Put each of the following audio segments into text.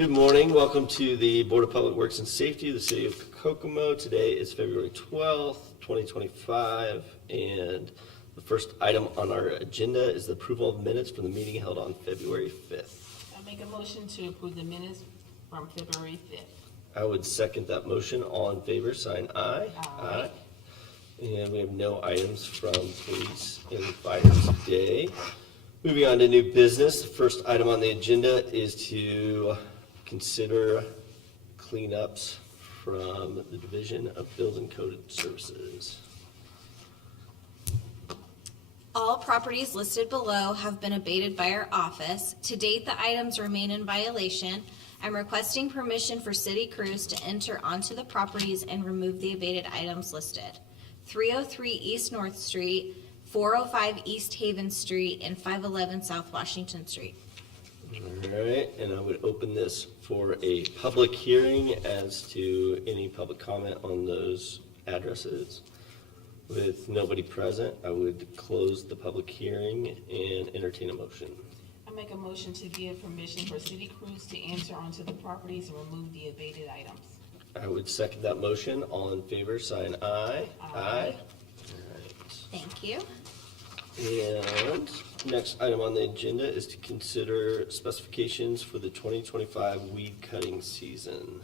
Good morning. Welcome to the Board of Public Works and Safety of the City of Kokomo. Today is February 12th, 2025, and the first item on our agenda is the approval of minutes from the meeting held on February 5th. I make a motion to approve the minutes from February 5th. I would second that motion. All in favor, sign aye. Aye. And we have no items from police and fire today. Moving on to new business, the first item on the agenda is to consider cleanups from the Division of Bills and Code Services. All properties listed below have been abated by our office. To date, the items remain in violation. I'm requesting permission for city crews to enter onto the properties and remove the abated items listed. 303 East North Street, 405 East Haven Street, and 511 South Washington Street. All right, and I would open this for a public hearing as to any public comment on those addresses. With nobody present, I would close the public hearing and entertain a motion. I make a motion to give permission for city crews to enter onto the properties and remove the abated items. I would second that motion. All in favor, sign aye. Aye. Thank you. And next item on the agenda is to consider specifications for the 2025 weed cutting season.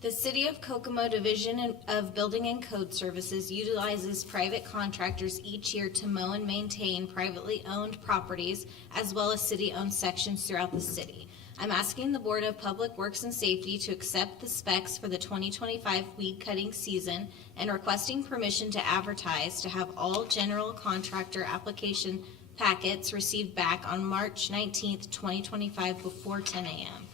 The City of Kokomo Division of Building and Code Services utilizes private contractors each year to mow and maintain privately owned properties as well as city-owned sections throughout the city. I'm asking the Board of Public Works and Safety to accept the specs for the 2025 weed cutting season and requesting permission to advertise to have all general contractor application packets received back on March 19th, 2025 before 10 a.m.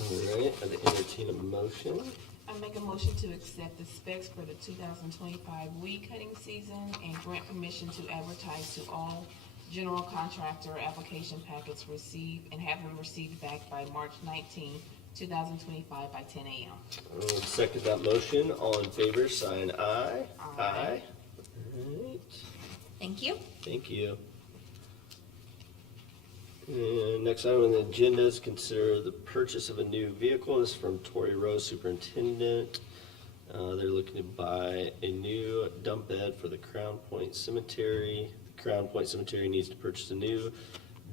All right, I'd entertain a motion. I make a motion to accept the specs for the 2025 weed cutting season and grant permission to advertise to all general contractor application packets received and have them received back by March 19, 2025 by 10 a.m. I would second that motion. All in favor, sign aye. Aye. All right, Thank you. thank you. And next item on the agenda is consider the purchase of a new vehicle. This is from Tori Rose, Superintendent. They're looking to buy a new dump bed for the Crown Point Cemetery. Crown Point Cemetery needs to purchase a new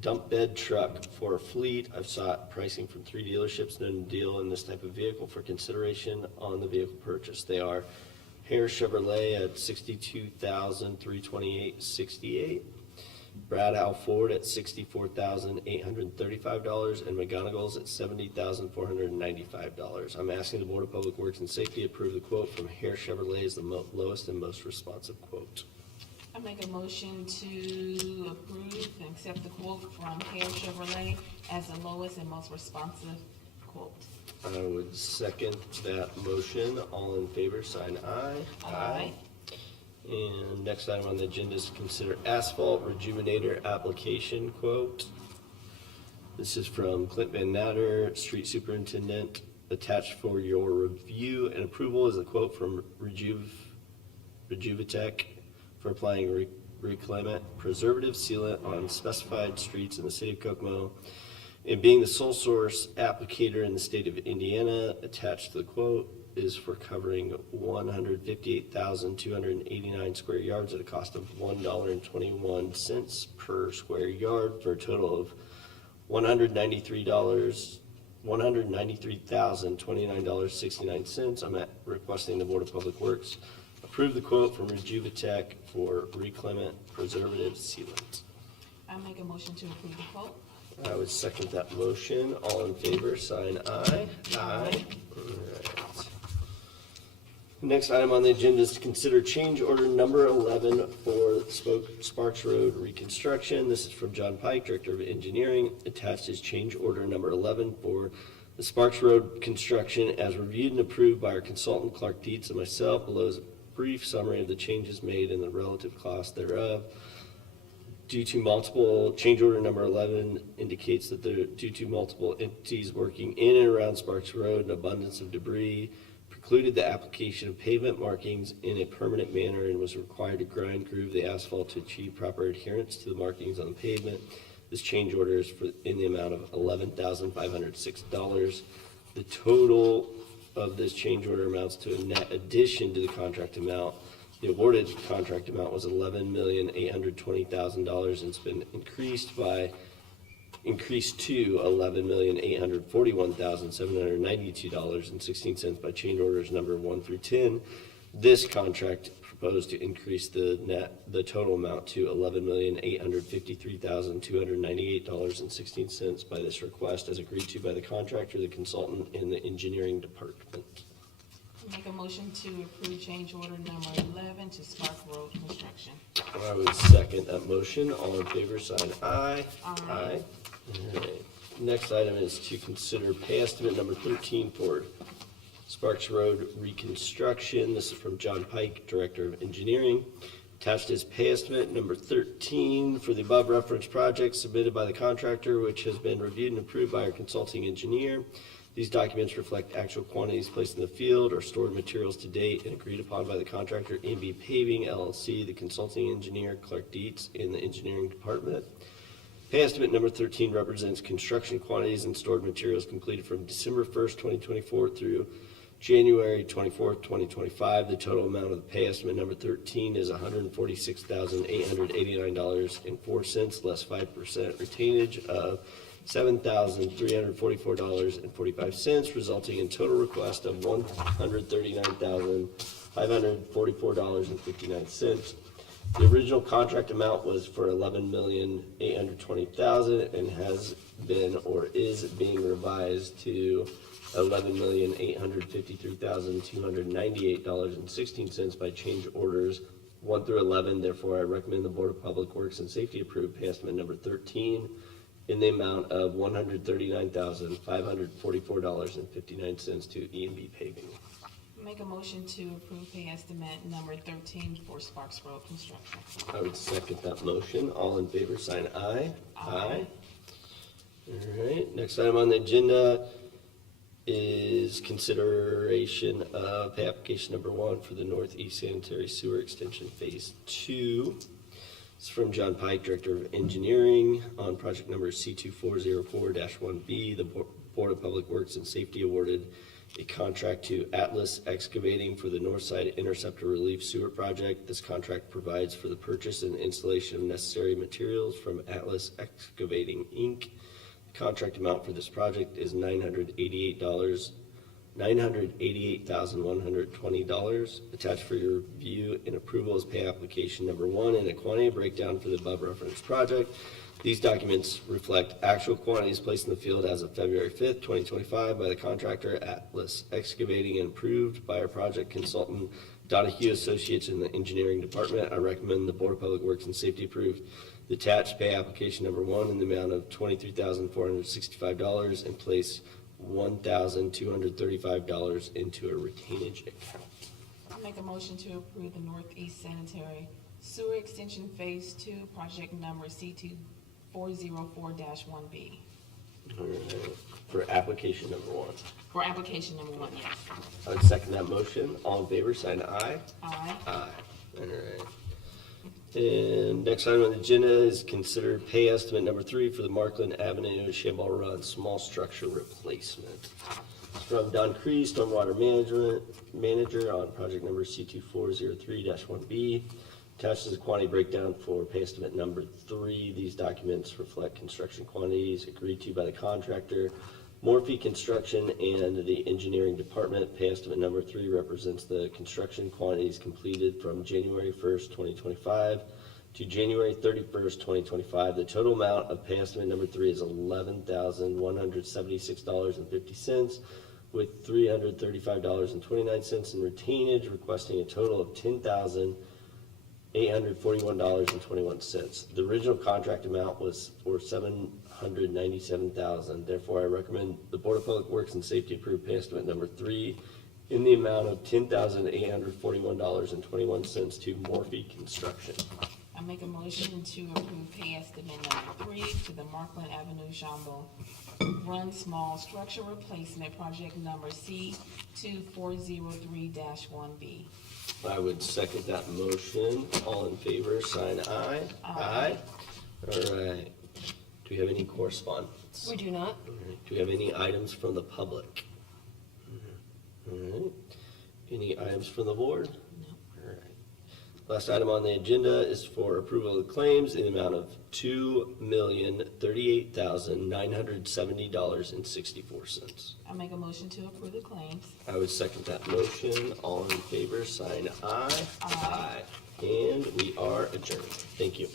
dump bed truck for a fleet. I've sought pricing from 3 dealerships, no deal in this type of vehicle for consideration on the vehicle purchase. They are Harris Chevrolet at $62,328.68, Brad Al Ford at $64,835, and McGonigle's at $70,495. I'm asking the Board of Public Works and Safety to approve the quote from Harris Chevrolet as the lowest and most responsive quote. I make a motion to approve and accept the quote from Harris Chevrolet as the lowest and most responsive quote. I would second that motion. All in favor, sign aye. Aye. And next item on the agenda is to consider asphalt rejuvenator application quote. This is from Clint Van Natter, Street Superintendent. Attached for your review and approval is a quote from Rejuvitech for applying reclimate preservative sealant on specified streets in the city of Kokomo. And being the sole source applicator in the state of Indiana, attached to the quote is for covering 158,289 square yards at a cost of $1.21 per square yard for a total of $193,029.69. I'm requesting the Board of Public Works approve the quote from Rejuvitech for reclimate preservative sealant. I make a motion to approve the quote. I would second that motion. All in favor, sign aye. Aye. All right. Next item on the agenda is to consider change order number 11 for Sparks Road reconstruction. This is from John Pike, Director of Engineering. Attached is change order number 11 for the Sparks Road construction as reviewed and approved by our consultant Clark Dietz and myself. Below is a brief summary of the changes made and the relative cost thereof. Due to multiple, change order number 11 indicates that due to multiple entities working in and around Sparks Road, an abundance of debris precluded the application of pavement markings in a permanent manner and was required to grind groove the asphalt to achieve proper adherence to the markings on the pavement. This change order is in the amount of $11,506. The total of this change order amounts to a net addition to the contract amount. The awarded contract amount was $11,820,000 and it's been increased to $11,841,792.16 by change orders number 1 through 10. This contract proposed to increase the total amount to $11,853,298.16 by this request as agreed to by the contractor, the consultant, and the engineering department. Make a motion to approve change order number 11 to Spark Road Construction. I would second that motion. All in favor, sign aye. Aye. All right. Next item is to consider pay estimate number 13 for Sparks Road reconstruction. This is from John Pike, Director of Engineering. Attached is pay estimate number 13 for the above referenced project submitted by the contractor, which has been reviewed and approved by our consulting engineer. These documents reflect actual quantities placed in the field or stored materials to date and agreed upon by the contractor, EMB Paving LLC, the consulting engineer, Clark Dietz, in the engineering department. Pay estimate number 13 represents construction quantities and stored materials completed from December 1st, 2024 through January 24th, 2025. The total amount of the pay estimate number 13 is $146,889.04, less 5% retainage of $7,344.45, resulting in total request of $139,544.59. The original contract amount was for $11,820,000 and has been or is being revised to $11,853,298.16 by change orders 1 through 11. Therefore, I recommend the Board of Public Works and Safety approve pay estimate number 13 in the amount of $139,544.59 to EMB Paving. Make a motion to approve pay estimate number 13 for Sparks Road Construction. I would second that motion. All in favor, sign aye. Aye. All right, next item on the agenda is consideration of pay application number 1 for the Northeast Sanitary Sewer Extension Phase 2. It's from John Pike, Director of Engineering, on project number C2404-1B. The Board of Public Works and Safety awarded a contract to Atlas Excavating for the Northside Interceptor Relief Sewer Project. This contract provides for the purchase and installation of necessary materials from Atlas Excavating, Inc. The contract amount for this project is $988,120. Attached for your review and approval is pay application number 1 and a quantity breakdown for the above referenced project. These documents reflect actual quantities placed in the field as of February 5th, 2025 by the contractor Atlas Excavating and approved by our project consultant Donahue Associates in the engineering department. I recommend the Board of Public Works and Safety approve the attached pay application number 1 in the amount of $23,465 and place $1,235 into a retainage account. I'll make a motion to approve the Northeast Sanitary Sewer Extension Phase 2, project number C2404-1B. All right. For application number 1. For application number 1, yes. I would second that motion. All in favor, sign aye. Aye. Aye. All right. And next item on the agenda is consider pay estimate number 3 for the Markland Avenue Shamball Run small structure replacement. It's from Don Cree, Stormwater Manager on project number C2403-1B. Attached is a quantity breakdown for pay estimate number 3. These documents reflect construction quantities agreed to by the contractor, Morphe Construction, and the engineering department. Pay estimate number 3 represents the construction quantities completed from January 1st, 2025 to January 31st, 2025. The total amount of pay estimate number 3 is $11,176.50 with $335.29 in retainage, requesting a total of $10,841.21. The original contract amount was for $797,000. Therefore, I recommend the Board of Public Works and Safety approve pay estimate number 3 in the amount of $10,841.21 to Morphe Construction. I make a motion to approve pay estimate number 3 to the Markland Avenue Shamball Run small structure replacement, project number C2403-1B. I would second that motion. All in favor, sign aye. Aye. All right. Do we have any correspondence? We do not. All right. Do we have any items from the public? All right. Any items from the board? No. All right. Last item on the agenda is for approval of claims in the amount of $2,038,970.64. I make a motion to approve the claims. I would second that motion. All in favor, sign aye. Aye. And we are adjourned. Thank you.